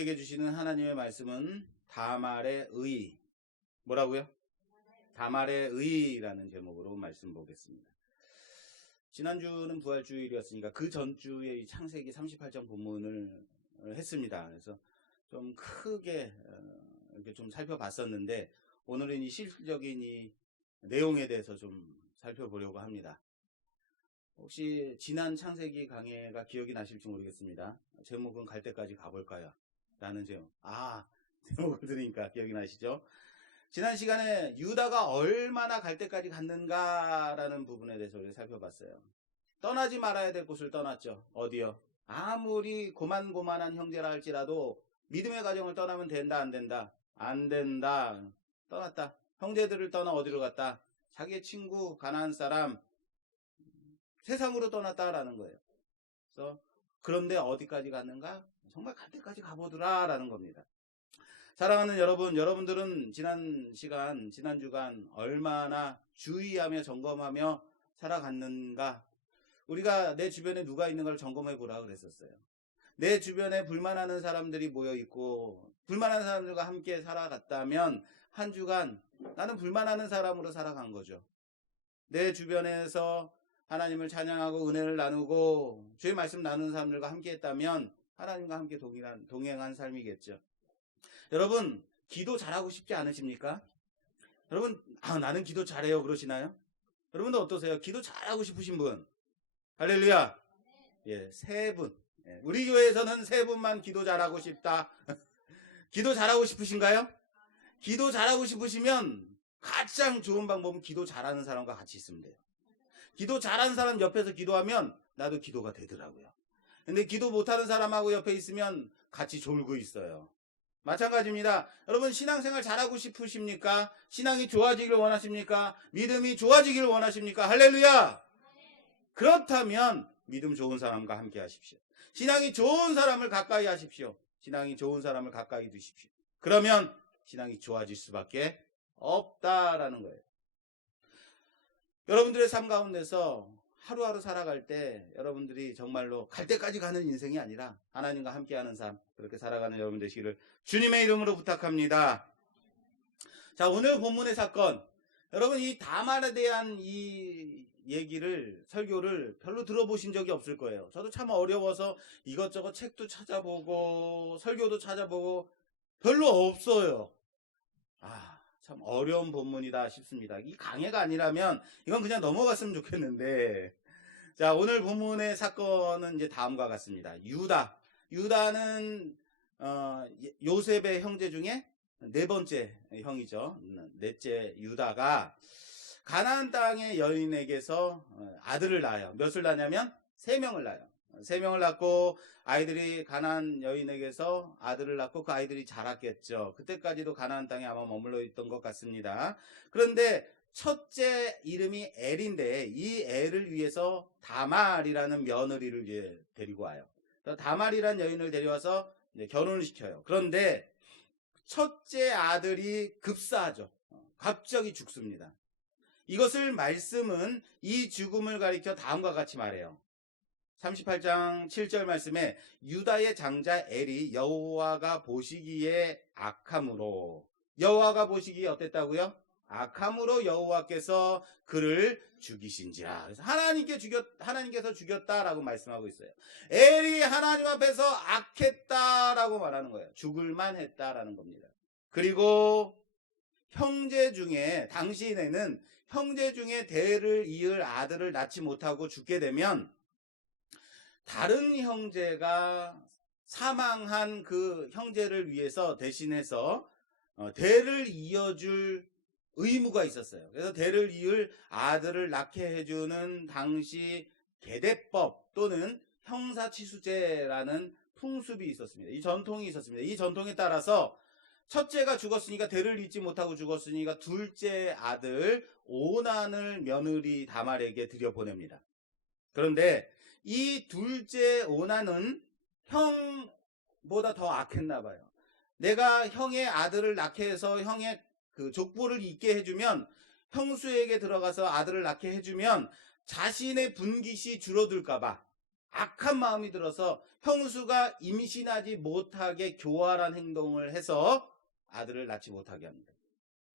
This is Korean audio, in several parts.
우리에게 주시는 하나님의 말씀은 다말의 의. 뭐라고요? 다말의 의라는 제목으로 말씀 보겠습니다. 지난주는 부활주일이었으니까 그 전주에 이 창세기 38장 본문을 했습니다. 그래서 좀 크게 이렇게 좀 살펴봤었는데 오늘은 이 실질적인 이 내용에 대해서 좀 살펴보려고 합니다. 혹시 지난 창세기 강해가 기억이 나실지 모르겠습니다. 제목은 갈 때까지 가볼까요? 라는 제목. 제목을 들으니까 기억이 나시죠? 지난 시간에 유다가 얼마나 갈 때까지 갔는가라는 부분에 대해서 우리가 살펴봤어요. 떠나지 말아야 될 곳을 떠났죠. 어디요? 아무리 고만고만한 형제라 할지라도 믿음의 가정을 떠나면 된다, 안 된다? 안 된다. 떠났다. 형제들을 떠나 어디로 갔다? 자기의 친구, 가나안 사람, 세상으로 떠났다라는 거예요. 그래서 그런데 어디까지 갔는가? 정말 갈 때까지 가보더라라는 겁니다. 사랑하는 여러분, 여러분들은 지난 주간 얼마나 주의하며 점검하며 살아갔는가? 우리가 내 주변에 누가 있는가를 점검해 보라 그랬었어요. 내 주변에 불만하는 사람들이 모여 있고 불만하는 사람들과 함께 살아갔다면 한 주간 나는 불만하는 사람으로 살아간 거죠. 내 주변에서 하나님을 찬양하고 은혜를 나누고 주의 말씀 나누는 사람들과 함께 했다면 하나님과 함께 동행한 삶이겠죠. 여러분, 기도 잘하고 싶지 않으십니까? 여러분, 나는 기도 잘해요 그러시나요? 여러분도 어떠세요? 기도 잘하고 싶으신 분? 할렐루야. 예, 3분. 예, 우리 교회에서는 3분만 기도 잘하고 싶다. 기도 잘하고 싶으신가요? 기도 잘하고 싶으시면 가장 좋은 방법은 기도 잘하는 사람과 같이 있으면 돼요. 기도 잘하는 사람 옆에서 기도하면 나도 기도가 되더라고요. 근데 기도 못하는 사람하고 옆에 있으면 같이 졸고 있어요. 마찬가지입니다. 여러분, 신앙생활 잘하고 싶으십니까? 신앙이 좋아지기를 원하십니까? 믿음이 좋아지기를 원하십니까? 할렐루야! 그렇다면 믿음 좋은 사람과 함께 하십시오. 신앙이 좋은 사람을 가까이 하십시오. 신앙이 좋은 사람을 가까이 두십시오. 그러면 신앙이 좋아질 수밖에 없다라는 거예요. 여러분들의 삶 가운데서 하루하루 살아갈 때 여러분들이 정말로 갈 때까지 가는 인생이 아니라 하나님과 함께하는 삶, 그렇게 살아가는 여러분 되시기를 주님의 이름으로 부탁합니다. 자, 오늘 본문의 사건, 여러분 이 다말에 대한 이 설교를 별로 들어보신 적이 없을 거예요. 저도 참 어려워서 이것저것 책도 찾아보고 설교도 찾아보고 별로 없어요. 참 어려운 본문이다 싶습니다. 이 강해가 아니라면 이건 그냥 넘어갔으면 좋겠는데, 자, 오늘 본문의 사건은 이제 다음과 같습니다. 유다는 요셉의 형제 중에 4번째 형이죠. 넷째 유다가 가나안 땅의 여인에게서 아들을 낳아요. 몇을 낳냐면 3명을 낳아요. 3명을 낳고 아이들이 가나안 여인에게서 아들을 낳고 그 아이들이 자랐겠죠. 그때까지도 가나안 땅에 아마 머물러 있던 것 같습니다. 그런데 첫째 이름이 엘인데 이 엘을 위해서 다말이라는 며느리를 데리고 와요. 다말이라는 여인을 데려와서 결혼을 시켜요. 그런데 첫째 아들이 급사하죠. 갑자기 죽습니다. 이것을 말씀은 이 죽음을 가리켜 다음과 같이 말해요. 38장 7절 말씀에 유다의 장자 엘이 여호와가 보시기에 악함으로, 여호와가 보시기에 어땠다고요? 악함으로 여호와께서 그를 죽이신지라. 그래서 하나님께서 죽였다라고 말씀하고 있어요. 엘이 하나님 앞에서 악했다라고 말하는 거예요. 죽을만 했다라는 겁니다. 그리고 당시에는 형제 중에 대를 이을 아들을 낳지 못하고 죽게 되면 다른 형제가 사망한 그 형제를 위해서 대신해서 대를 이어줄 의무가 있었어요. 그래서 대를 이을 아들을 낳게 해주는 당시 계대법 또는 형사치수제라는 풍습이 있었습니다. 이 전통이 있었습니다. 이 전통에 따라서 첫째가 죽었으니까 대를 잇지 못하고 죽었으니까 둘째 아들 오난을 며느리 다말에게 들여보냅니다. 그런데 이 둘째 오난은 형보다 더 악했나 봐요. 내가 형의 아들을 낳게 해서 형의 그 족보를 잇게 해주면, 형수에게 들어가서 아들을 낳게 해주면 자신의 분깃이 줄어들까봐 악한 마음이 들어서 형수가 임신하지 못하게 교활한 행동을 해서 아들을 낳지 못하게 합니다.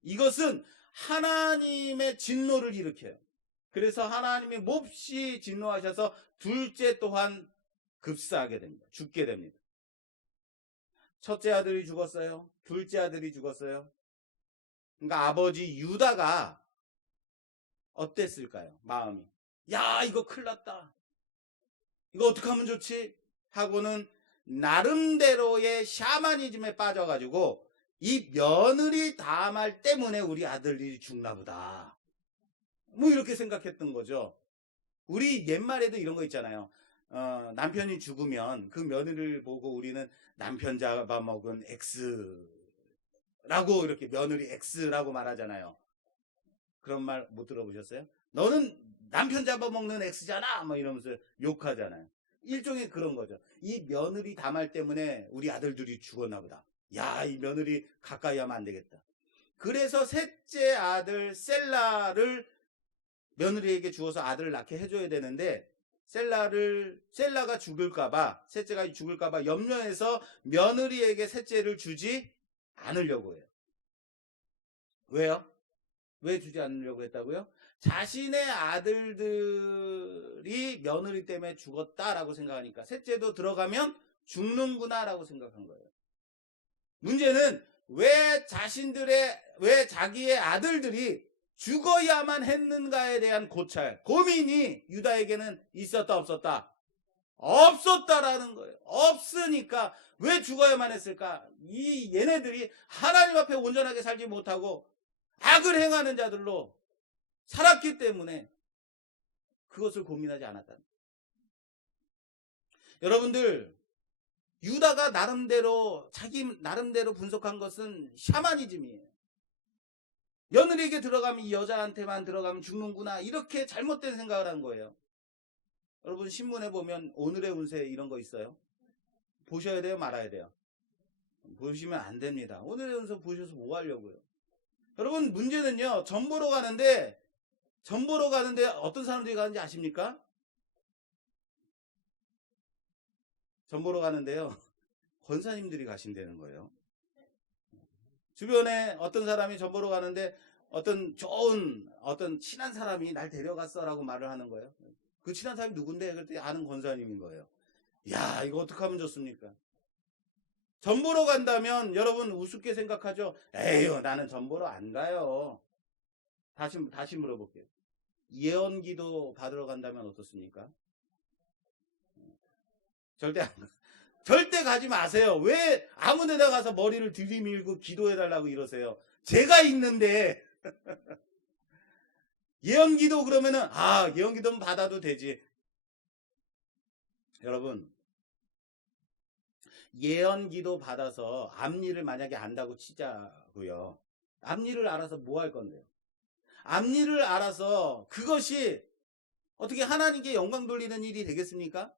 이것은 하나님의 진노를 일으켜요. 그래서 하나님이 몹시 진노하셔서 둘째 또한 급사하게 됩니다. 죽게 됩니다. 첫째 아들이 죽었어요. 둘째 아들이 죽었어요. 그러니까 아버지 유다가 어땠을까요? 마음이. 야, 이거 큰일 났다. 이거 어떻게 하면 좋지? 하고는 나름대로의 샤머니즘에 빠져가지고 이 며느리 다말 때문에 우리 아들이 죽나 보다. 뭐 이렇게 생각했던 거죠. 우리 옛말에도 이런 거 있잖아요. 남편이 죽으면 그 며느리를 보고 우리는 남편 잡아먹은 X라고 이렇게 며느리 X라고 말하잖아요. 그런 말 못 들어보셨어요? 너는 남편 잡아먹는 X잖아! 뭐 이러면서 욕하잖아요. 일종의 그런 거죠. 이 며느리 다말 때문에 우리 아들들이 죽었나 보다. 야, 이 며느리 가까이 하면 안 되겠다. 그래서 셋째 아들 셀라를 며느리에게 주어서 아들을 낳게 해줘야 되는데 셀라가 죽을까봐, 셋째가 죽을까봐 염려해서 며느리에게 셋째를 주지 않으려고 해요. 왜요? 왜 주지 않으려고 했다고요? 자신의 아들들이 며느리 때문에 죽었다라고 생각하니까 셋째도 들어가면 죽는구나라고 생각한 거예요. 문제는 왜 자기의 아들들이 죽어야만 했는가에 대한 고민이 유다에게는 있었다 없었다? 없었다라는 거예요. 없으니까 왜 죽어야만 했을까? 얘네들이 하나님 앞에 온전하게 살지 못하고 악을 행하는 자들로 살았기 때문에 그것을 고민하지 않았다. 여러분들, 유다가 자기 나름대로 분석한 것은 샤머니즘이에요. 며느리에게 들어가면 이 여자한테만 들어가면 죽는구나, 이렇게 잘못된 생각을 한 거예요. 여러분, 신문에 보면 오늘의 운세 이런 거 있어요. 보셔야 돼요, 말아야 돼요? 보시면 안 됩니다. 오늘의 운세 보셔서 뭐 하려고요? 여러분, 문제는요, 점 보러 가는데 어떤 사람들이 가는지 아십니까? 점 보러 가는데요, 권사님들이 가신다는 거예요. 주변에 어떤 사람이 점 보러 가는데 어떤 친한 사람이 날 데려갔어라고 말을 하는 거예요. 그 친한 사람이 누군데? 그랬더니 아는 권사님인 거예요. 야, 이거 어떻게 하면 좋습니까? 점 보러 간다면 여러분 우습게 생각하죠. 에휴, 나는 점 보러 안 가요. 다시 물어볼게요. 예언기도 받으러 간다면 어떻습니까? 절대 가지 마세요. 왜 아무 데나 가서 머리를 들이밀고 기도해달라고 이러세요? 제가 있는데. 예언기도 그러면은, 예언기도는 받아도 되지. 여러분, 예언기도 받아서 앞일을 만약에 안다고 치자고요. 앞일을 알아서 뭐 할 건데요? 앞일을 알아서 그것이 어떻게 하나님께 영광 돌리는 일이 되겠습니까?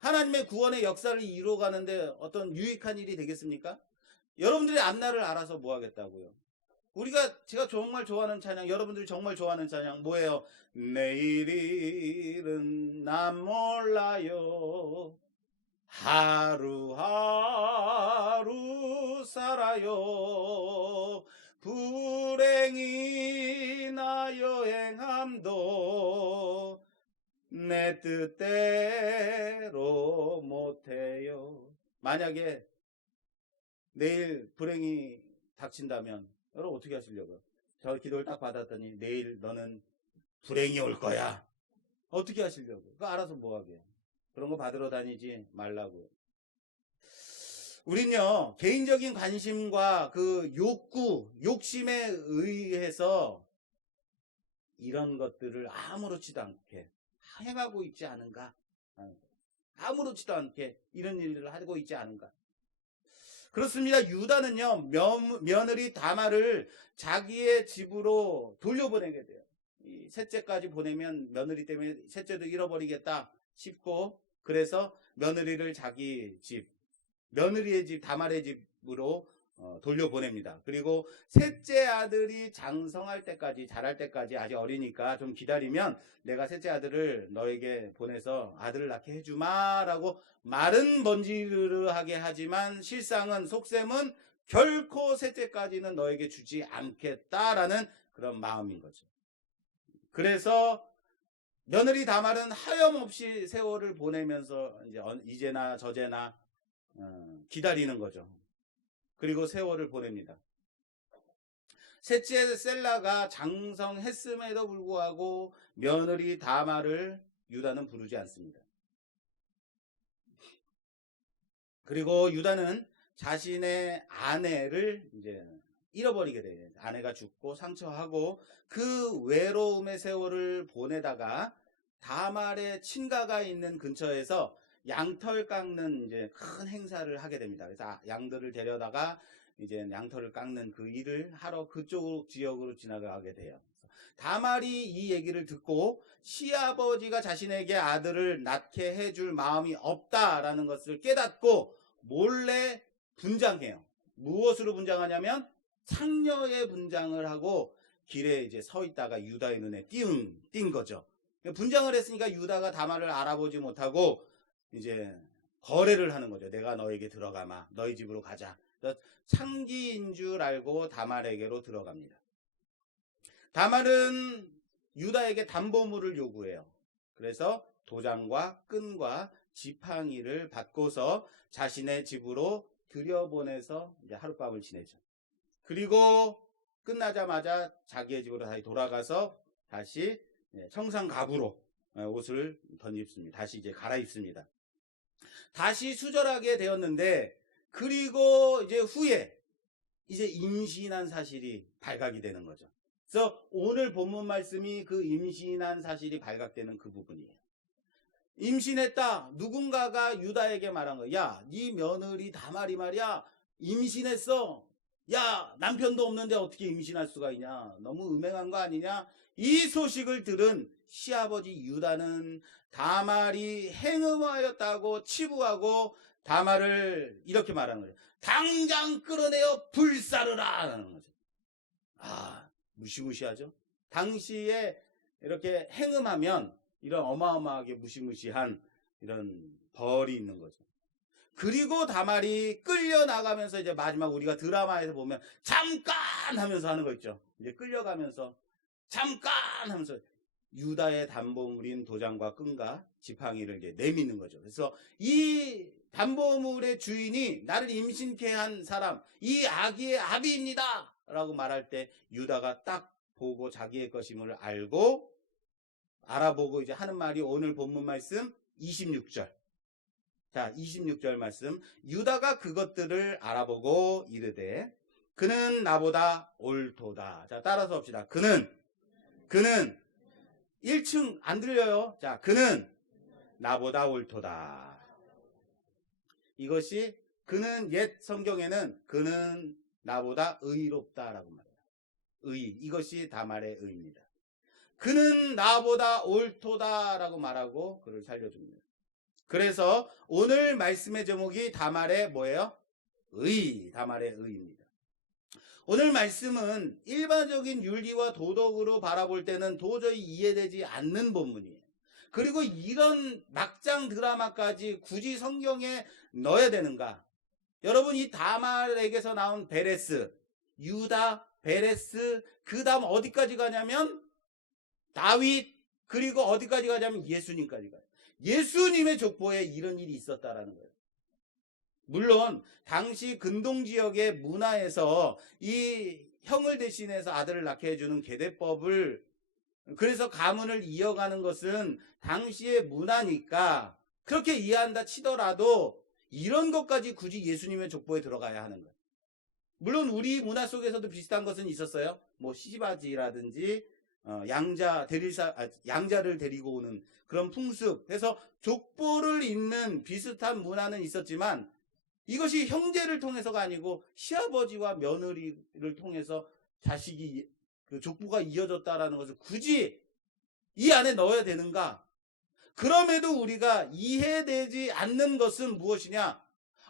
하나님의 구원의 역사를 이루어가는데 어떤 유익한 일이 되겠습니까? 여러분들이 앞날을 알아서 뭐 하겠다고요? 제가 정말 좋아하는 찬양, 여러분들이 정말 좋아하는 찬양 뭐예요? 내일은 난 몰라요. 하루하루 살아요. 불행이나 여행함도 내 뜻대로 못해요. 만약에 내일 불행이 닥친다면 여러분 어떻게 하시려고요? 저 기도를 딱 받았더니 내일 너는 불행이 올 거야. 어떻게 하시려고요? 그거 알아서 뭐하게. 그런 거 받으러 다니지 말라고요. 우린요, 개인적인 관심과 그 욕심에 의해서 이런 것들을 아무렇지도 않게 행하고 있지 않은가? 아무렇지도 않게 이런 일들을 하고 있지 않은가? 그렇습니다. 유다는요, 며느리 다말을 자기의 집으로 돌려보내게 돼요. 이 셋째까지 보내면 며느리 때문에 셋째도 잃어버리겠다 싶고, 그래서 며느리를 자기 집, 며느리의 집, 다말의 집으로 돌려보냅니다. 그리고 셋째 아들이 장성할 때까지, 자랄 때까지 아직 어리니까 좀 기다리면 내가 셋째 아들을 너에게 보내서 아들을 낳게 해주마 라고 말은 번지르르하게 하지만 실상은, 속셈은 결코 셋째까지는 너에게 주지 않겠다라는 그런 마음인 거죠. 그래서 며느리 다말은 하염없이 세월을 보내면서 이제나 저제나 기다리는 거죠. 그리고 세월을 보냅니다. 셋째 셀라가 장성했음에도 불구하고 며느리 다말을 유다는 부르지 않습니다. 그리고 유다는 자신의 아내를 이제 잃어버리게 돼요. 아내가 죽고 상처하고 그 외로움의 세월을 보내다가 다말의 친가가 있는 근처에서 양털 깎는 이제 큰 행사를 하게 됩니다. 그래서 양들을 데려다가 이제 양털을 깎는 그 일을 하러 그쪽 지역으로 지나가게 돼요. 다말이 이 얘기를 듣고 시아버지가 자신에게 아들을 낳게 해줄 마음이 없다라는 것을 깨닫고 몰래 분장해요. 무엇으로 분장하냐면 창녀의 분장을 하고 길에 이제 서 있다가 유다의 눈에 띈 거죠. 분장을 했으니까 유다가 다말을 알아보지 못하고 이제 거래를 하는 거죠. 내가 너에게 들어가마. 너희 집으로 가자. 창기인 줄 알고 다말에게로 들어갑니다. 다말은 유다에게 담보물을 요구해요. 그래서 도장과 끈과 지팡이를 받고서 자신의 집으로 들여보내서 이제 하룻밤을 지내죠. 그리고 끝나자마자 자기의 집으로 다시 돌아가서 다시 청상갑으로 옷을 던집습니다. 다시 이제 갈아입습니다. 다시 수절하게 되었는데, 그리고 이제 후에 이제 임신한 사실이 발각이 되는 거죠. 그래서 오늘 본문 말씀이 그 임신한 사실이 발각되는 그 부분이에요. 임신했다. 누군가가 유다에게 말한 거야. 야, 네 며느리 다말이 말이야. 임신했어. 야, 남편도 없는데 어떻게 임신할 수가 있냐. 너무 음행한 거 아니냐. 이 소식을 들은 시아버지 유다는 다말이 행음하였다고 치부하고 다말을 이렇게 말하는 거죠. 당장 끌어내어 불사르라 라는 거죠. 무시무시하죠. 당시에 이렇게 행음하면 이런 어마어마하게 무시무시한 이런 벌이 있는 거죠. 그리고 다말이 끌려나가면서 이제 마지막 우리가 드라마에서 보면 잠깐 하면서 하는 거 있죠. 이제 끌려가면서 잠깐 하면서 유다의 담보물인 도장과 끈과 지팡이를 이제 내미는 거죠. 그래서 이 담보물의 주인이 나를 임신케 한 사람, 이 아기의 아비입니다 라고 말할 때 유다가 딱 보고 자기의 것임을 알아보고 이제 하는 말이 오늘 본문 말씀 26절. 자, 26절 말씀. 유다가 그것들을 알아보고 이르되 그는 나보다 옳도다. 자, 따라서 합시다. 그는 1층 안 들려요. 자, 그는 나보다 옳도다. 이것이 그는 옛 성경에는 그는 나보다 의롭다라고 말해요. 이것이 다말의 의입니다. 그는 나보다 옳도다라고 말하고 그를 살려줍니다. 그래서 오늘 말씀의 제목이 다말의 뭐예요? 다말의 의입니다. 오늘 말씀은 일반적인 윤리와 도덕으로 바라볼 때는 도저히 이해되지 않는 본문이에요. 그리고 이런 막장 드라마까지 굳이 성경에 넣어야 되는가? 여러분, 이 다말에게서 나온 베레스, 유다, 베레스, 그 다음 어디까지 가냐면 다윗, 그리고 어디까지 가냐면 예수님까지 가요. 예수님의 족보에 이런 일이 있었다라는 거예요. 물론 당시 근동지역의 문화에서 이 형을 대신해서 아들을 낳게 해주는 계대법을, 그래서 가문을 이어가는 것은 당시의 문화니까 그렇게 이해한다 치더라도 이런 것까지 굳이 예수님의 족보에 들어가야 하는 거예요. 물론 우리 문화 속에서도 비슷한 것은 있었어요. 뭐 시집아지라든지 양자를 데리고 오는 그런 풍습, 그래서 족보를 잇는 비슷한 문화는 있었지만 이것이 형제를 통해서가 아니고 시아버지와 며느리를 통해서 자식이 그 족보가 이어졌다라는 것을 굳이 이 안에 넣어야 되는가? 그럼에도 우리가 이해되지 않는 것은 무엇이냐?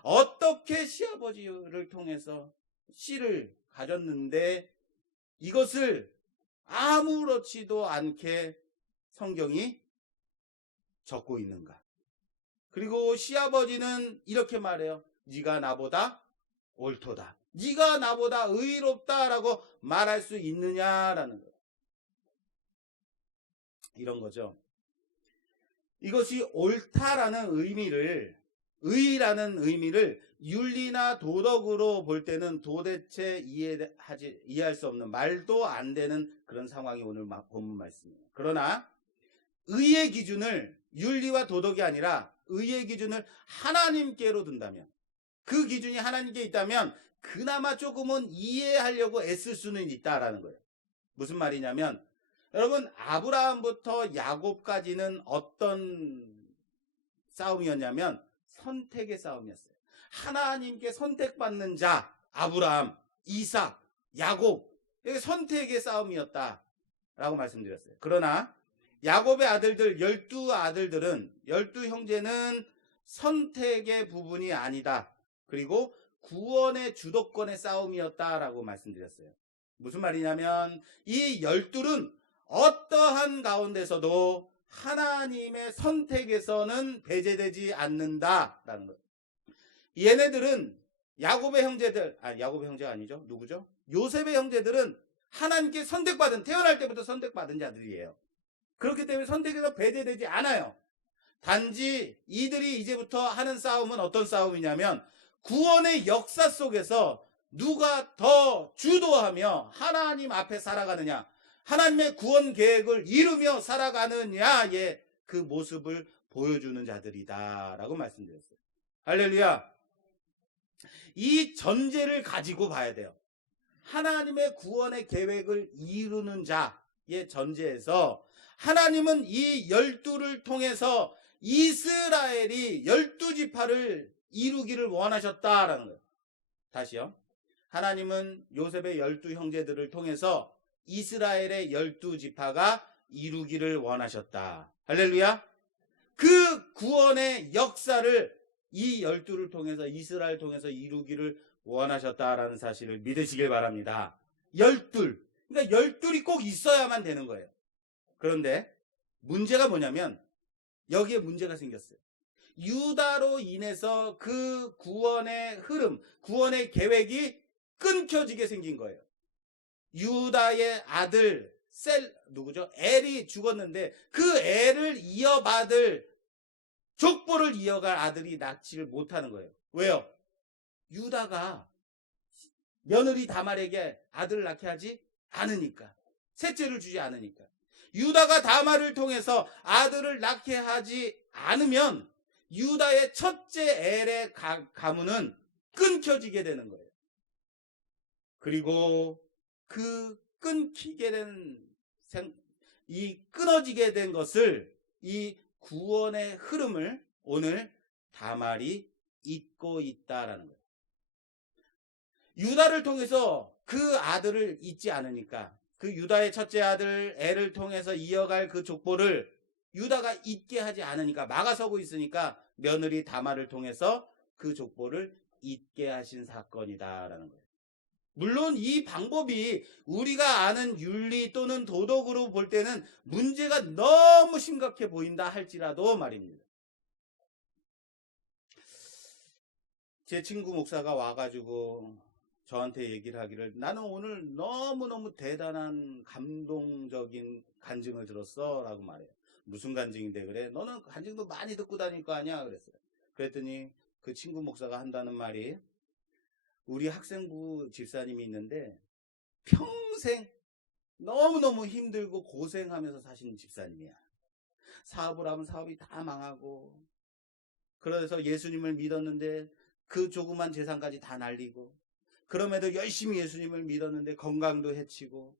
어떻게 시아버지를 통해서 씨를 가졌는데 이것을 아무렇지도 않게 성경이 적고 있는가? 그리고 시아버지는 이렇게 말해요. 네가 나보다 옳도다. 네가 나보다 의롭다라고 말할 수 있느냐라는 거예요. 이런 거죠. 이것이 옳다라는 의미를, 의라는 의미를 윤리나 도덕으로 볼 때는 도대체 이해할 수 없는, 말도 안 되는 그런 상황이 오늘 본문 말씀이에요. 그러나 의의 기준을 윤리와 도덕이 아니라 의의 기준을 하나님께로 둔다면, 그 기준이 하나님께 있다면 그나마 조금은 이해하려고 애쓸 수는 있다라는 거예요. 무슨 말이냐면, 여러분, 아브라함부터 야곱까지는 어떤 싸움이었냐면 선택의 싸움이었어요. 하나님께 선택받는 자, 아브라함, 이삭, 야곱, 이게 선택의 싸움이었다라고 말씀드렸어요. 그러나 야곱의 아들들, 12아들들은, 12형제는 선택의 부분이 아니다. 그리고 구원의 주도권의 싸움이었다라고 말씀드렸어요. 무슨 말이냐면 이 12는 어떠한 가운데서도 하나님의 선택에서는 배제되지 않는다라는 거예요. 얘네들은 야곱의 형제들, 야곱의 형제가 아니죠. 누구죠? 요셉의 형제들은 하나님께 선택받은, 태어날 때부터 선택받은 자들이에요. 그렇기 때문에 선택에서 배제되지 않아요. 단지 이들이 이제부터 하는 싸움은 어떤 싸움이냐면 구원의 역사 속에서 누가 더 주도하며 하나님 앞에 살아가느냐, 하나님의 구원 계획을 이루며 살아가느냐의 그 모습을 보여주는 자들이다 라고 말씀드렸어요. 할렐루야. 이 전제를 가지고 봐야 돼요. 하나님의 구원의 계획을 이루는 자의 전제에서 하나님은 이 12를 통해서 이스라엘이 12지파를 이루기를 원하셨다라는 거예요. 다시요. 하나님은 요셉의 12형제들을 통해서 이스라엘의 12지파가 이루기를 원하셨다. 할렐루야. 그 구원의 역사를 이 12를 통해서, 이스라엘 통해서 이루기를 원하셨다라는 사실을 믿으시길 바랍니다. 12. 그러니까 12이 꼭 있어야만 되는 거예요. 그런데 문제가 뭐냐면 여기에 문제가 생겼어요. 유다로 인해서 그 구원의 흐름, 구원의 계획이 끊겨지게 생긴 거예요. 유다의 아들 누구죠? 엘이 죽었는데 그 엘을 이어받을, 족보를 이어갈 아들이 낳지를 못하는 거예요. 왜요? 유다가 며느리 다말에게 아들을 낳게 하지 않으니까, 셋째를 주지 않으니까. 유다가 다말을 통해서 아들을 낳게 하지 않으면 유다의 첫째 엘의 가문은 끊겨지게 되는 거예요. 그리고 그 끊어지게 된 것을, 이 구원의 흐름을 오늘 다말이 잇고 있다라는 거예요. 유다를 통해서 그 아들을 잇지 않으니까, 그 유다의 첫째 아들 엘을 통해서 이어갈 그 족보를 유다가 잇게 하지 않으니까, 막아서고 있으니까 며느리 다말을 통해서 그 족보를 잇게 하신 사건이다라는 거예요. 물론 이 방법이 우리가 아는 윤리 또는 도덕으로 볼 때는 문제가 너무 심각해 보인다 할지라도 말입니다. 제 친구 목사가 와가지고 저한테 얘기를 하기를, 나는 오늘 너무너무 대단한 감동적인 간증을 들었어 라고 말해요. 무슨 간증인데 그래? 너는 간증도 많이 듣고 다닐 거 아니야? 그랬어요. 그랬더니 그 친구 목사가 한다는 말이, 우리 학생부 집사님이 있는데 평생 너무너무 힘들고 고생하면서 사신 집사님이야. 사업을 하면 사업이 다 망하고, 그래서 예수님을 믿었는데 그 조그만 재산까지 다 날리고, 그럼에도 열심히 예수님을 믿었는데 건강도 해치고,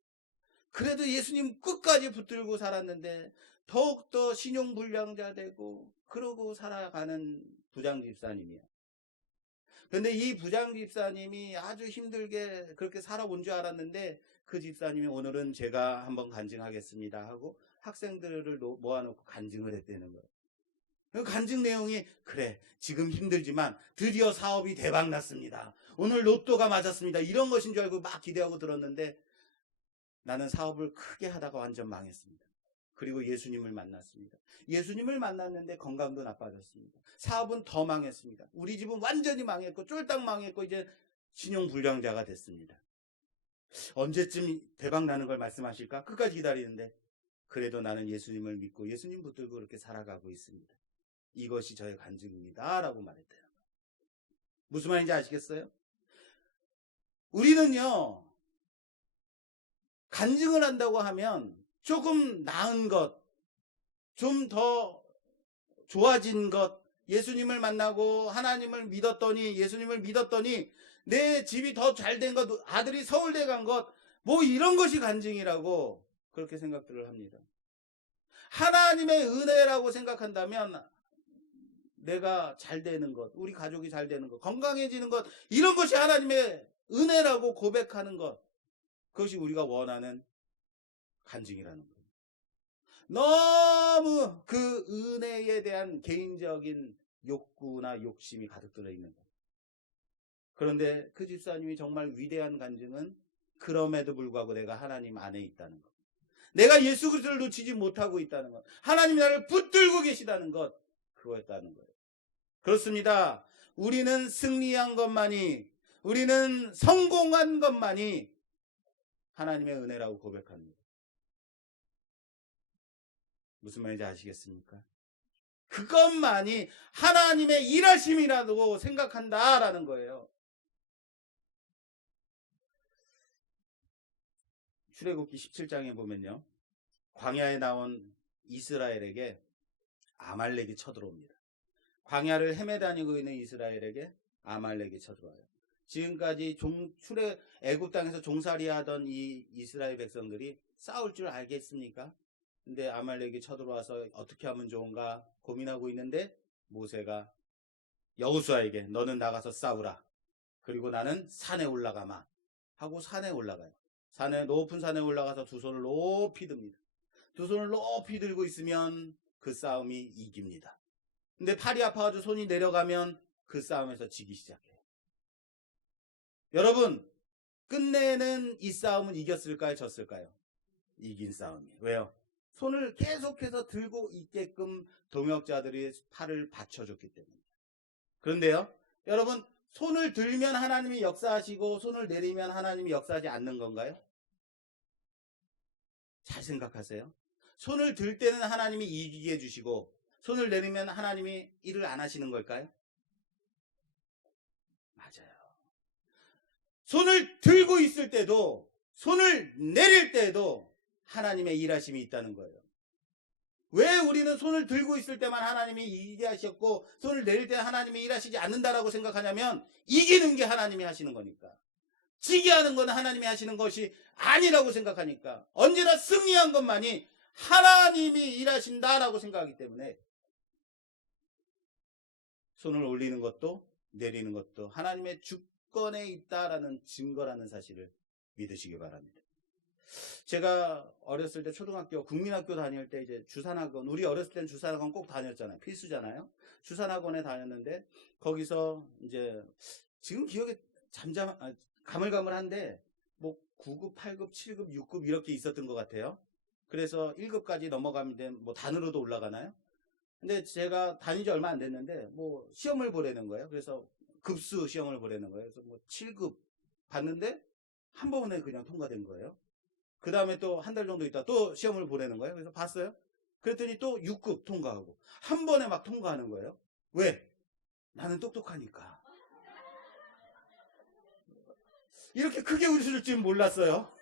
그래도 예수님 끝까지 붙들고 살았는데 더욱더 신용불량자 되고 그러고 살아가는 부장 집사님이야. 근데 이 부장 집사님이 아주 힘들게 그렇게 살아온 줄 알았는데, 그 집사님이 오늘은 제가 한번 간증하겠습니다 하고 학생들을 모아놓고 간증을 했다는 거예요. 그 간증 내용이, 그래 지금 힘들지만 드디어 사업이 대박 났습니다. 오늘 로또가 맞았습니다. 이런 것인 줄 알고 막 기대하고 들었는데 나는 사업을 크게 하다가 완전 망했습니다. 그리고 예수님을 만났습니다. 예수님을 만났는데 건강도 나빠졌습니다. 사업은 더 망했습니다. 우리 집은 완전히 망했고 쫄딱 망했고 이제 신용불량자가 됐습니다. 언제쯤 대박 나는 걸 말씀하실까? 끝까지 기다리는데 그래도 나는 예수님을 믿고 예수님 붙들고 그렇게 살아가고 있습니다. 이것이 저의 간증입니다. 라고 말했대요. 무슨 말인지 아시겠어요? 우리는요, 간증을 한다고 하면 조금 나은 것, 좀 더 좋아진 것, 예수님을 만나고 하나님을 믿었더니, 예수님을 믿었더니 내 집이 더 잘된 것, 아들이 서울대 간 것, 뭐 이런 것이 간증이라고 그렇게 생각들을 합니다. 하나님의 은혜라고 생각한다면 내가 잘 되는 것, 우리 가족이 잘 되는 것, 건강해지는 것, 이런 것이 하나님의 은혜라고 고백하는 것, 그것이 우리가 원하는 간증이라는 거예요. 너무 그 은혜에 대한 개인적인 욕구나 욕심이 가득 들어있는 거예요. 그런데 그 집사님이 정말 위대한 간증은 그럼에도 불구하고 내가 하나님 안에 있다는 것, 내가 예수 그리스도를 놓치지 못하고 있다는 것, 하나님이 나를 붙들고 계시다는 것, 그거였다는 거예요. 그렇습니다. 우리는 승리한 것만이, 우리는 성공한 것만이 하나님의 은혜라고 고백합니다. 무슨 말인지 아시겠습니까? 그것만이 하나님의 일하심이라고 생각한다라는 거예요. 출애굽기 17장에 보면요, 광야에 나온 이스라엘에게 아말렉이 쳐들어옵니다. 광야를 헤매다니고 있는 이스라엘에게 아말렉이 쳐들어와요. 지금까지 애굽 땅에서 종살이하던 이 이스라엘 백성들이 싸울 줄 알겠습니까? 근데 아말렉이 쳐들어와서 어떻게 하면 좋은가 고민하고 있는데 모세가 여호수아에게 너는 나가서 싸우라. 그리고 나는 산에 올라가마 하고 산에 올라가요. 높은 산에 올라가서 두 손을 높이 듭니다. 두 손을 높이 들고 있으면 그 싸움이 이깁니다. 근데 팔이 아파가지고 손이 내려가면 그 싸움에서 지기 시작해요. 여러분, 끝내는 이 싸움은 이겼을까요? 졌을까요? 이긴 싸움이에요. 왜요? 손을 계속해서 들고 있게끔 동역자들이 팔을 받쳐줬기 때문에. 그런데요, 여러분, 손을 들면 하나님이 역사하시고 손을 내리면 하나님이 역사하지 않는 건가요? 잘 생각하세요. 손을 들 때는 하나님이 이기게 해주시고 손을 내리면 하나님이 일을 안 하시는 걸까요? 맞아요. 손을 들고 있을 때도 손을 내릴 때에도 하나님의 일하심이 있다는 거예요. 왜 우리는 손을 들고 있을 때만 하나님이 이기게 하셨고 손을 내릴 때 하나님이 일하시지 않는다라고 생각하냐면 이기는 게 하나님이 하시는 거니까. 지게 하는 건 하나님이 하시는 것이 아니라고 생각하니까 언제나 승리한 것만이 하나님이 일하신다라고 생각하기 때문에 손을 올리는 것도 내리는 것도 하나님의 주권에 있다라는 증거라는 사실을 믿으시기 바랍니다. 제가 어렸을 때 초등학교, 국민학교 다닐 때 이제 주산학원, 우리 어렸을 때는 주산학원 꼭 다녔잖아요. 필수잖아요. 주산학원에 다녔는데 거기서 이제 지금 기억에 가물가물한데 뭐 9급, 8급, 7급, 6급 이렇게 있었던 것 같아요. 그래서 1급까지 넘어가면 뭐 단으로도 올라가나요? 근데 제가 다닌 지 얼마 안 됐는데 뭐 시험을 보라는 거예요. 그래서 급수 시험을 보라는 거예요. 그래서 뭐 7급 봤는데 한 번에 그냥 통과된 거예요. 그 다음에 또 한 달 정도 있다 또 시험을 보라는 거예요. 그래서 봤어요. 그랬더니 또 6급 통과하고 한 번에 막 통과하는 거예요. 왜? 나는 똑똑하니까. 이렇게 크게 웃을 줄 몰랐어요.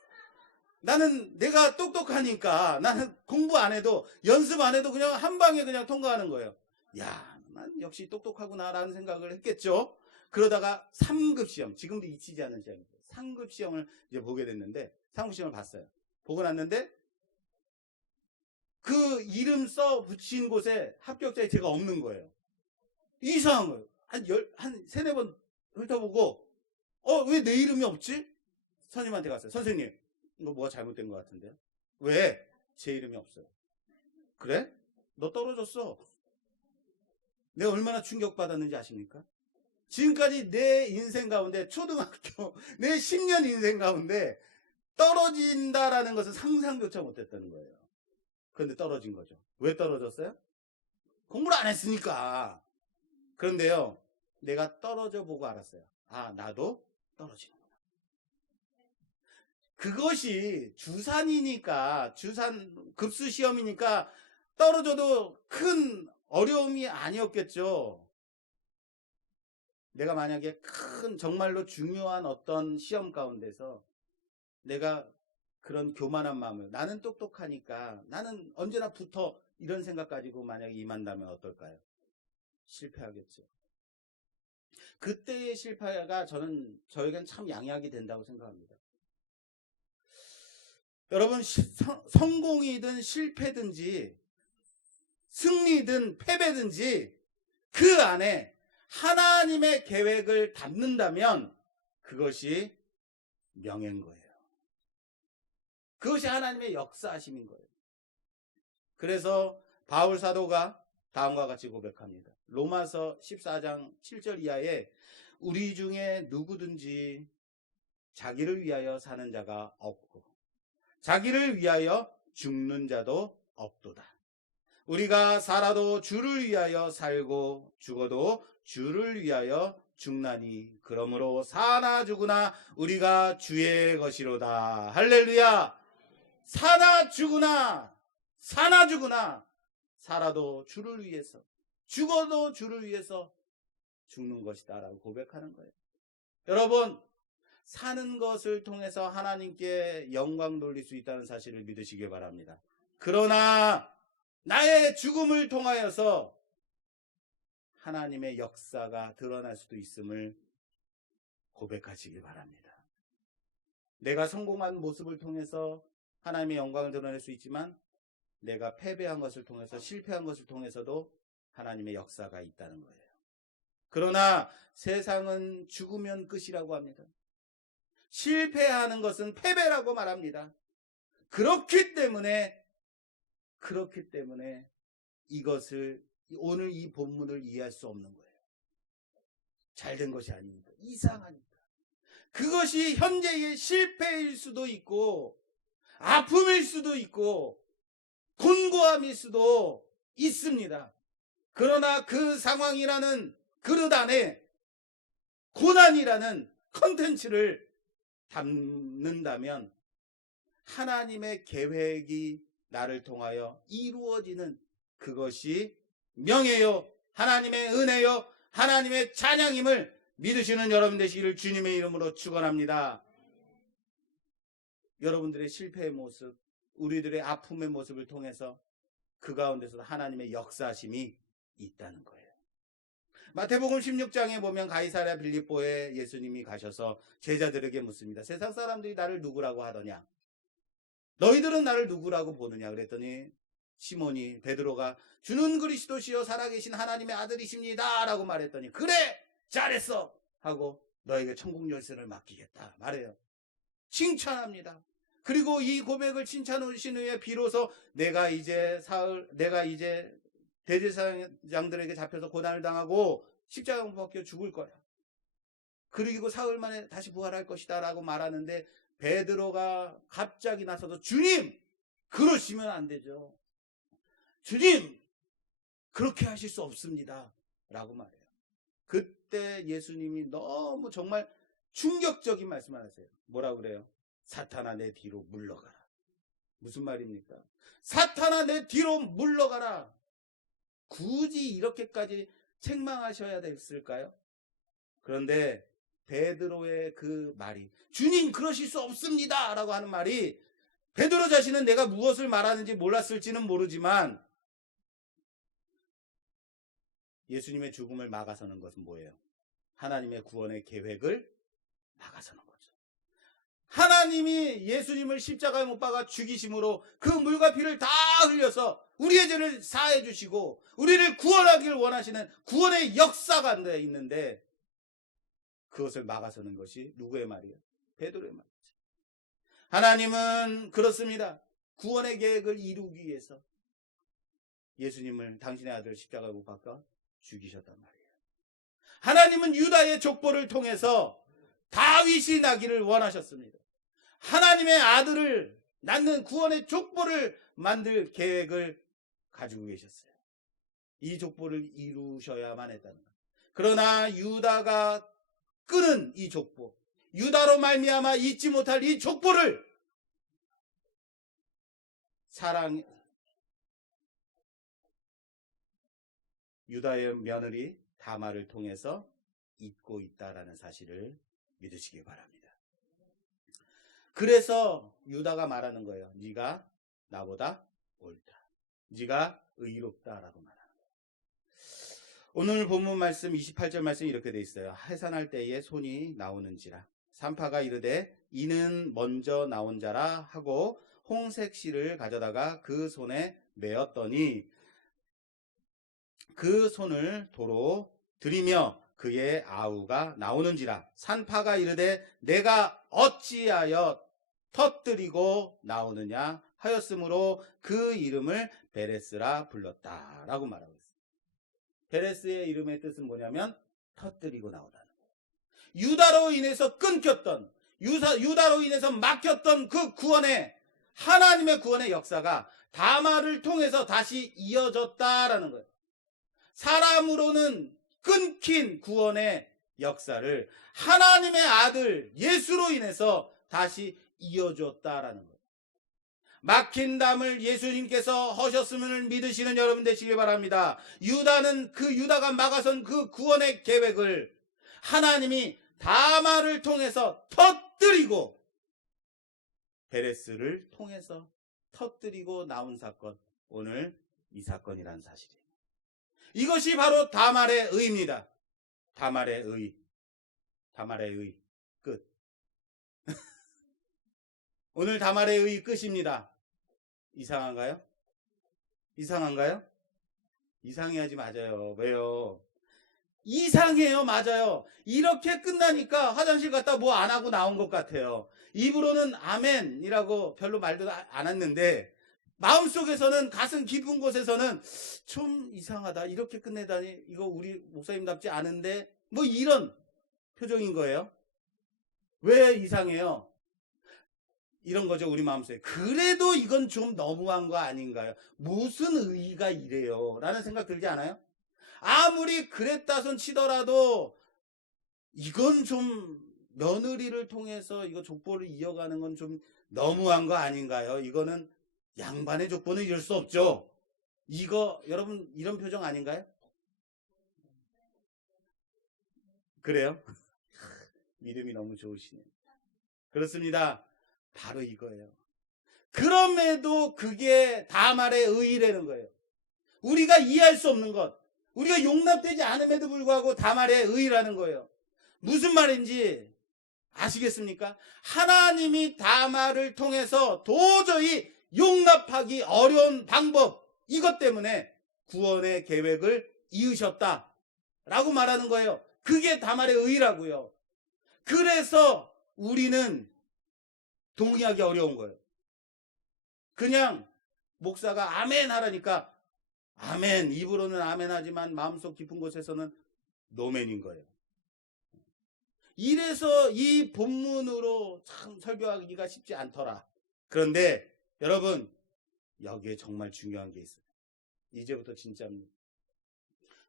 나는 내가 똑똑하니까 나는 공부 안 해도 연습 안 해도 그냥 한 방에 그냥 통과하는 거예요. 야, 난 역시 똑똑하구나라는 생각을 했겠죠. 그러다가 3급 시험, 지금도 잊히지 않는 시험이에요. 3급 시험을 이제 보게 됐는데 3급 시험을 봤어요. 보고 났는데 그 이름 써 붙인 곳에 합격자에 제가 없는 거예요. 이상한 거예요. 한 3-4번 훑어보고 왜 내 이름이 없지? 선생님한테 갔어요. 선생님, 이거 뭐가 잘못된 것 같은데요? 왜? 제 이름이 없어요. 그래? 너 떨어졌어. 내가 얼마나 충격받았는지 아십니까? 지금까지 내 인생 가운데 초등학교 내 10년 인생 가운데 떨어진다라는 것은 상상조차 못했다는 거예요. 그런데 떨어진 거죠. 왜 떨어졌어요? 공부를 안 했으니까. 그런데요, 내가 떨어져 보고 알았어요. 아, 나도 떨어지는구나. 그것이 주산이니까, 주산 급수 시험이니까 떨어져도 큰 어려움이 아니었겠죠. 내가 만약에 큰 정말로 중요한 어떤 시험 가운데서 내가 그런 교만한 마음을, 나는 똑똑하니까 나는 언제나 붙어, 이런 생각 가지고 만약에 임한다면 어떨까요? 실패하겠죠. 그때의 실패가 저에겐 참 양약이 된다고 생각합니다. 여러분, 성공이든 실패든지 승리든 패배든지 그 안에 하나님의 계획을 담는다면 그것이 명예인 거예요. 그것이 하나님의 역사하심인 거예요. 그래서 바울 사도가 다음과 같이 고백합니다. 로마서 14장 7절 이하에 우리 중에 누구든지 자기를 위하여 사는 자가 없고 자기를 위하여 죽는 자도 없도다. 우리가 살아도 주를 위하여 살고 죽어도 주를 위하여 죽나니 그러므로 사나 죽으나 우리가 주의 것이로다. 할렐루야. 사나 죽으나 살아도 주를 위해서 죽어도 주를 위해서 죽는 것이다 라고 고백하는 거예요. 여러분, 사는 것을 통해서 하나님께 영광 돌릴 수 있다는 사실을 믿으시기 바랍니다. 그러나 나의 죽음을 통하여서 하나님의 역사가 드러날 수도 있음을 고백하시기 바랍니다. 내가 성공한 모습을 통해서 하나님의 영광을 드러낼 수 있지만 내가 패배한 것을 통해서, 실패한 것을 통해서도 하나님의 역사가 있다는 거예요. 그러나 세상은 죽으면 끝이라고 합니다. 실패하는 것은 패배라고 말합니다. 그렇기 때문에 이것을, 오늘 이 본문을 이해할 수 없는 거예요. 잘된 것이 아닙니다. 이상하니까. 그것이 현재의 실패일 수도 있고 아픔일 수도 있고 곤고함일 수도 있습니다. 그러나 그 상황이라는 그릇 안에 고난이라는 컨텐츠를 담는다면 하나님의 계획이 나를 통하여 이루어지는 그것이 명예요, 하나님의 은혜요, 하나님의 찬양임을 믿으시는 여러분 되시기를 주님의 이름으로 축원합니다. 여러분들의 실패의 모습, 우리들의 아픔의 모습을 통해서 그 가운데서 하나님의 역사심이 있다는 거예요. 마태복음 16장에 보면 가이사랴 빌립보에 예수님이 가셔서 제자들에게 묻습니다. 세상 사람들이 나를 누구라고 하더냐? 너희들은 나를 누구라고 보느냐? 그랬더니 시몬이, 베드로가 주는 그리스도시요 살아계신 하나님의 아들이십니다 라고 말했더니 그래 잘했어 하고 너에게 천국 열쇠를 맡기겠다 말해요. 칭찬합니다. 그리고 이 고백을 칭찬하신 후에 비로소 내가 이제 대제사장들에게 잡혀서 고난을 당하고 십자가 못 박혀 죽을 거야. 그리고 사흘 만에 다시 부활할 것이다 라고 말하는데 베드로가 갑자기 나서서 주님 그러시면 안 되죠. 주님 그렇게 하실 수 없습니다 라고 말해요. 그때 예수님이 너무 정말 충격적인 말씀을 하세요. 뭐라고 그래요? 사탄아 내 뒤로 물러가라. 무슨 말입니까? 사탄아 내 뒤로 물러가라. 굳이 이렇게까지 책망하셔야 됐을까요? 그런데 베드로의 그 말이 주님 그러실 수 없습니다 라고 하는 말이 베드로 자신은 내가 무엇을 말하는지 몰랐을지는 모르지만 예수님의 죽음을 막아서는 것은 뭐예요? 하나님의 구원의 계획을 막아서는 거죠. 하나님이 예수님을 십자가에 못 박아 죽이심으로 그 물과 피를 다 흘려서 우리의 죄를 사해 주시고 우리를 구원하기를 원하시는 구원의 역사가 있는데 그것을 막아서는 것이 누구의 말이에요? 베드로의 말이죠. 하나님은 그렇습니다. 구원의 계획을 이루기 위해서 예수님을 당신의 아들 십자가에 못 박아 죽이셨단 말이에요. 하나님은 유다의 족보를 통해서 다윗이 나기를 원하셨습니다. 하나님의 아들을 낳는 구원의 족보를 만들 계획을 가지고 계셨어요. 이 족보를 이루셔야만 했다는 것. 그러나 유다가 끊은 이 족보, 유다로 말미암아 잊지 못할 이 족보를 유다의 며느리 다말을 통해서 잊고 있다라는 사실을 믿으시기 바랍니다. 그래서 유다가 말하는 거예요. 네가 나보다 옳다. 네가 의롭다라고 말하는 거예요. 오늘 본문 말씀 28절 말씀이 이렇게 돼 있어요. 해산할 때에 손이 나오는지라. 산파가 이르되 이는 먼저 나온 자라 하고 홍색 실을 가져다가 그 손에 메었더니 그 손을 도로 들이며 그의 아우가 나오는지라. 산파가 이르되 내가 어찌하여 터뜨리고 나오느냐 하였으므로 그 이름을 베레스라 불렀다라고 말하고 있습니다. 베레스의 이름의 뜻은 뭐냐면 터뜨리고 나오다는 거예요. 유다로 인해서 끊겼던, 유다로 인해서 막혔던 그 구원의, 하나님의 구원의 역사가 다말을 통해서 다시 이어졌다라는 거예요. 사람으로는 끊긴 구원의 역사를 하나님의 아들 예수로 인해서 다시 이어줬다라는 거예요. 막힌 담을 예수님께서 허셨음을 믿으시는 여러분 되시길 바랍니다. 유다가 막아선 그 구원의 계획을 하나님이 다말을 통해서 터뜨리고 베레스를 통해서 터뜨리고 나온 사건, 오늘 이 사건이라는 사실이에요. 이것이 바로 다말의 의입니다. 다말의 의. 다말의 의 끝. 오늘 다말의 의 끝입니다. 이상한가요? 이상한가요? 이상해야지 맞아요. 왜요? 이상해요. 맞아요. 이렇게 끝나니까 화장실 갔다 뭐 안 하고 나온 것 같아요. 입으로는 아멘이라고 별로 말도 안 했는데 마음속에서는, 가슴 깊은 곳에서는 좀 이상하다. 이렇게 끝내다니 이거 우리 목사님답지 않은데 뭐 이런 표정인 거예요. 왜 이상해요? 이런 거죠. 우리 마음속에. 그래도 이건 좀 너무한 거 아닌가요? 무슨 의의가 이래요? 라는 생각 들지 않아요? 아무리 그랬다 손 치더라도 이건 좀 며느리를 통해서 이거 족보를 이어가는 건 좀 너무한 거 아닌가요? 이거는 양반의 족보는 이럴 수 없죠. 이거 여러분 이런 표정 아닌가요? 그래요? 믿음이 너무 좋으시네요. 그렇습니다. 바로 이거예요. 그럼에도 그게 다말의 의의라는 거예요. 우리가 이해할 수 없는 것, 우리가 용납되지 않음에도 불구하고 다말의 의의라는 거예요. 무슨 말인지 아시겠습니까? 하나님이 다말을 통해서 도저히 용납하기 어려운 방법, 이것 때문에 구원의 계획을 이으셨다라고 말하는 거예요. 그게 다말의 의의라고요. 그래서 우리는 동의하기 어려운 거예요. 그냥 목사가 아멘 하라니까 아멘, 입으로는 아멘 하지만 마음속 깊은 곳에서는 노멘인 거예요. 이래서 이 본문으로 참 설교하기가 쉽지 않더라. 그런데 여러분, 여기에 정말 중요한 게 있어요. 이제부터 진짜입니다.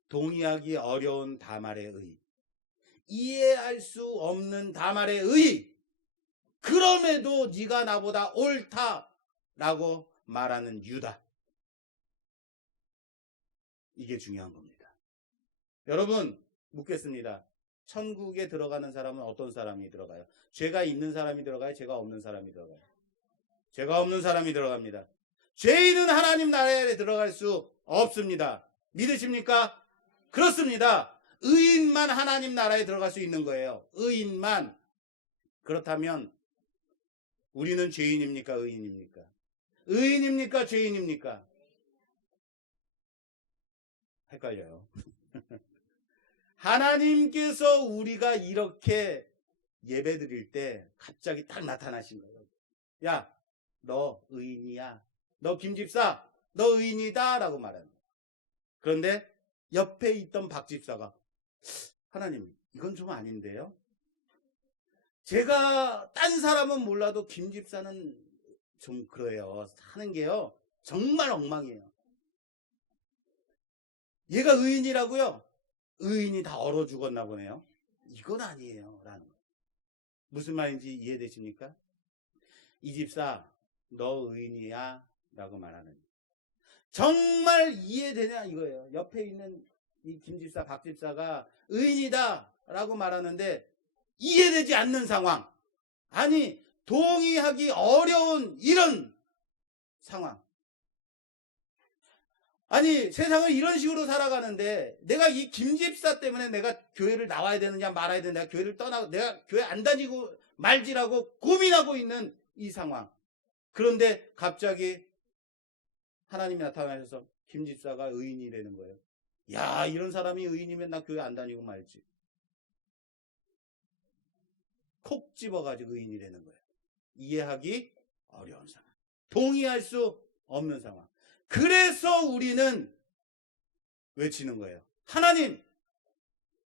동의하기 어려운 다말의 의, 이해할 수 없는 다말의 의, 그럼에도 네가 나보다 옳다라고 말하는 유다. 이게 중요한 겁니다. 여러분, 묻겠습니다. 천국에 들어가는 사람은 어떤 사람이 들어가요? 죄가 있는 사람이 들어가요? 죄가 없는 사람이 들어가요? 죄가 없는 사람이 들어갑니다. 죄인은 하나님 나라에 들어갈 수 없습니다. 믿으십니까? 그렇습니다. 의인만 하나님 나라에 들어갈 수 있는 거예요. 의인만. 그렇다면 우리는 죄인입니까? 의인입니까? 의인입니까? 죄인입니까? 헷갈려요. 하나님께서 우리가 이렇게 예배 드릴 때 갑자기 딱 나타나신 거예요. 야, 너 의인이야. 너 김집사, 너 의인이다 라고 말하는 거예요. 그런데 옆에 있던 박집사가 하나님, 이건 좀 아닌데요? 제가 딴 사람은 몰라도 김 집사는 좀 그래요. 하는 게요. 정말 엉망이에요. 얘가 의인이라고요? 의인이 다 얼어 죽었나 보네요. 이건 아니에요. 라는 거. 무슨 말인지 이해되십니까? 이 집사, 너 의인이야? 라고 말하는. 정말 이해되냐 이거예요. 옆에 있는 이 김 집사, 박 집사가 의인이다 라고 말하는데 이해되지 않는 상황. 아니, 동의하기 어려운 이런 상황. 아니, 세상을 이런 식으로 살아가는데 내가 이 김 집사 때문에 내가 교회를 나와야 되느냐 말아야 되느냐, 교회를 떠나고 내가 교회 안 다니고 말지라고 고민하고 있는 이 상황. 그런데 갑자기 하나님이 나타나셔서 김 집사가 의인이 되는 거예요. 야, 이런 사람이 의인이면 나 교회 안 다니고 말지. 콕 집어가지고 의인이 되는 거예요. 이해하기 어려운 상황. 동의할 수 없는 상황. 그래서 우리는 외치는 거예요. 하나님,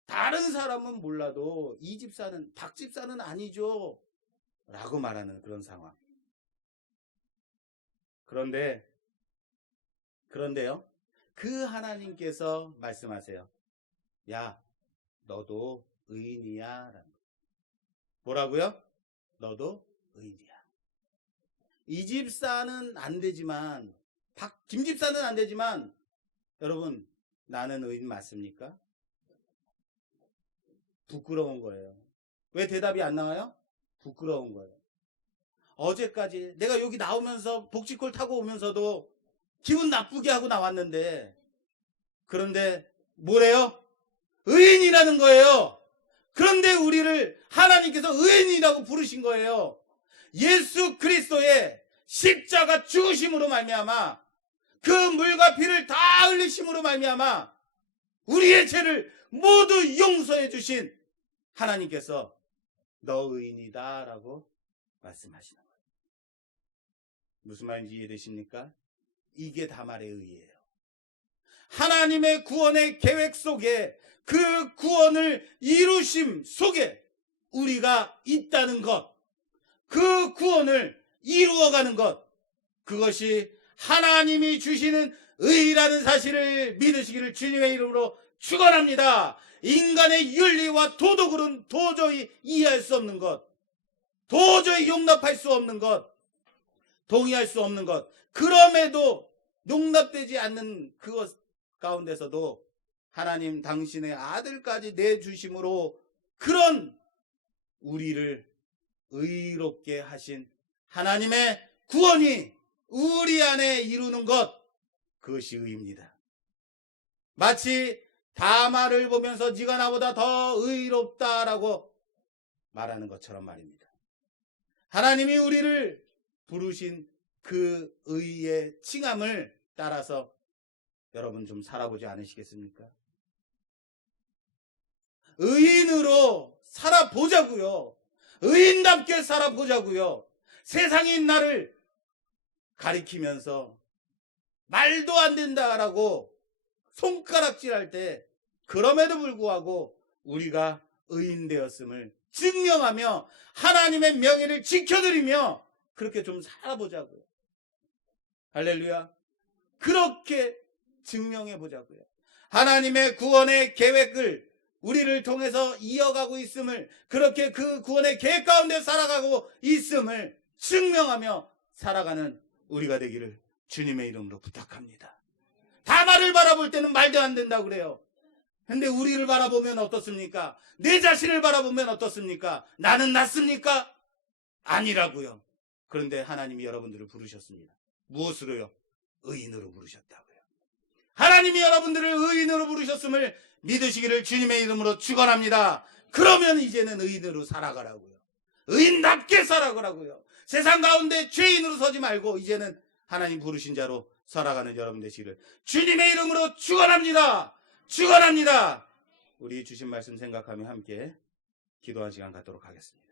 다른 사람은 몰라도 이 집사는, 박 집사는 아니죠. 라고 말하는 그런 상황. 그런데요. 그 하나님께서 말씀하세요. 야, 너도 의인이야. 라는. 뭐라고요? 너도 의인이야. 이 집사는 안 되지만, 김 집사는 안 되지만, 여러분, 나는 의인 맞습니까? 부끄러운 거예요. 왜 대답이 안 나와요? 부끄러운 거예요. 어제까지 내가 여기 나오면서 복지콜 타고 오면서도 기분 나쁘게 하고 나왔는데, 그런데 뭐래요? 의인이라는 거예요. 그런데 우리를 하나님께서 의인이라고 부르신 거예요. 예수 그리스도의 십자가 죽으심으로 말미암아, 그 물과 피를 다 흘리심으로 말미암아 우리의 죄를 모두 용서해 주신 하나님께서 너 의인이다 라고 말씀하시는 거예요. 무슨 말인지 이해되십니까? 이게 다말의 의예요. 하나님의 구원의 계획 속에, 그 구원을 이루심 속에 우리가 있다는 것, 그 구원을 이루어가는 것, 그것이 하나님이 주시는 의라는 사실을 믿으시기를 주님의 이름으로 축원합니다. 인간의 윤리와 도덕으로는 도저히 이해할 수 없는 것, 도저히 용납할 수 없는 것, 동의할 수 없는 것, 그럼에도 용납되지 않는 그것 가운데서도 하나님 당신의 아들까지 내주심으로 그런 우리를 의롭게 하신 하나님의 구원이 우리 안에 이루는 것, 그것이 의입니다. 마치 다말을 보면서 네가 나보다 더 의롭다라고 말하는 것처럼 말입니다. 하나님이 우리를 부르신 그 의의 칭함을 따라서 여러분 좀 살아보지 않으시겠습니까? 의인으로 살아보자고요. 의인답게 살아보자고요. 세상이 나를 가리키면서 말도 안 된다라고 손가락질할 때, 그럼에도 불구하고 우리가 의인 되었음을 증명하며 하나님의 명예를 지켜드리며 그렇게 좀 살아보자고요. 할렐루야. 그렇게 증명해 보자고요. 하나님의 구원의 계획을 우리를 통해서 이어가고 있음을, 그렇게 그 구원의 계획 가운데 살아가고 있음을 증명하며 살아가는 우리가 되기를 주님의 이름으로 부탁합니다. 다말을 바라볼 때는 말도 안 된다고 그래요. 근데 우리를 바라보면 어떻습니까? 내 자신을 바라보면 어떻습니까? 나는 낫습니까? 아니라고요. 그런데 하나님이 여러분들을 부르셨습니다. 무엇으로요? 의인으로 부르셨다고요. 하나님이 여러분들을 의인으로 부르셨음을 믿으시기를 주님의 이름으로 축원합니다. 그러면 이제는 의인으로 살아가라고요. 의인답게 살아가라고요. 세상 가운데 죄인으로 서지 말고 이제는 하나님 부르신 자로 살아가는 여러분 되시기를 주님의 이름으로 축원합니다. 축원합니다. 우리 주신 말씀 생각하며 함께 기도한 시간 갖도록 하겠습니다.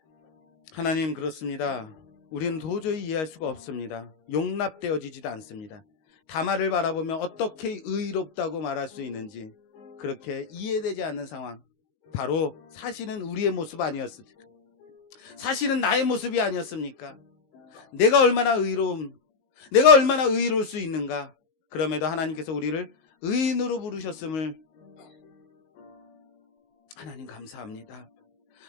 하나님, 그렇습니다. 우리는 도저히 이해할 수가 없습니다. 용납되어지지도 않습니다. 다말을 바라보면 어떻게 의롭다고 말할 수 있는지 그렇게 이해되지 않는 상황. 바로 사실은 우리의 모습 아니었습니까? 사실은 나의 모습이 아니었습니까? 내가 얼마나 의로울 수 있는가? 그럼에도 하나님께서 우리를 의인으로 부르셨음을 하나님 감사합니다.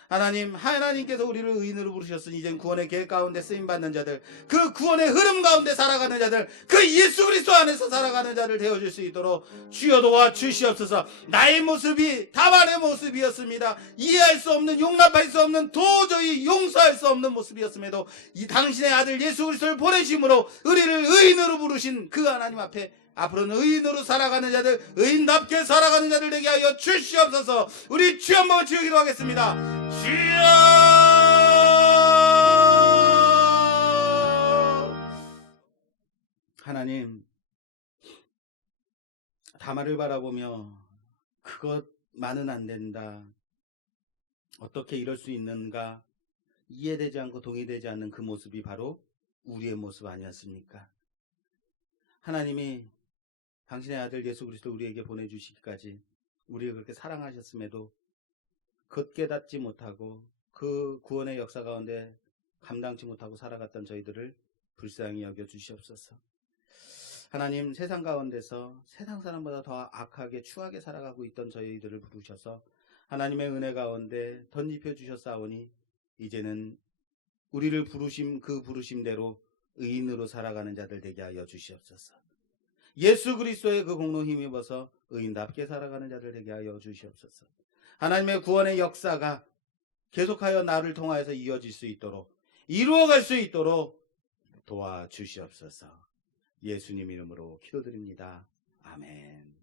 하나님께서 우리를 의인으로 부르셨으니 이젠 구원의 계획 가운데 쓰임받는 자들, 그 구원의 흐름 가운데 살아가는 자들, 그 예수 그리스도 안에서 살아가는 자들 되어줄 수 있도록 주여 도와주시옵소서. 나의 모습이 다말의 모습이었습니다. 이해할 수 없는, 용납할 수 없는, 도저히 용서할 수 없는 모습이었음에도 이 당신의 아들 예수 그리스도를 보내심으로 우리를 의인으로 부르신 그 하나님 앞에 앞으로는 의인으로 살아가는 자들, 의인답게 살아가는 자들 되게 하여 주시옵소서. 우리 주 한번 지으기로 하겠습니다. 주여! 하나님, 다말을 바라보며 그것만은 안 된다, 어떻게 이럴 수 있는가 이해되지 않고 동의되지 않는 그 모습이 바로 우리의 모습 아니었습니까? 하나님이 당신의 아들 예수 그리스도 우리에게 보내주시기까지 우리를 그렇게 사랑하셨음에도 그 깨닫지 못하고 그 구원의 역사 가운데 감당치 못하고 살아갔던 저희들을 불쌍히 여겨 주시옵소서. 하나님, 세상 가운데서 세상 사람보다 더 악하게 추하게 살아가고 있던 저희들을 부르셔서 하나님의 은혜 가운데 던집혀 주셨사오니 이제는 우리를 부르심 그 부르심대로 의인으로 살아가는 자들 되게 하여 주시옵소서. 예수 그리스도의 그 공로 힘입어서 의인답게 살아가는 자들 되게 하여 주시옵소서. 하나님의 구원의 역사가 계속하여 나를 통하여서 이어질 수 있도록, 이루어갈 수 있도록 도와주시옵소서. 예수님 이름으로 기도드립니다. 아멘.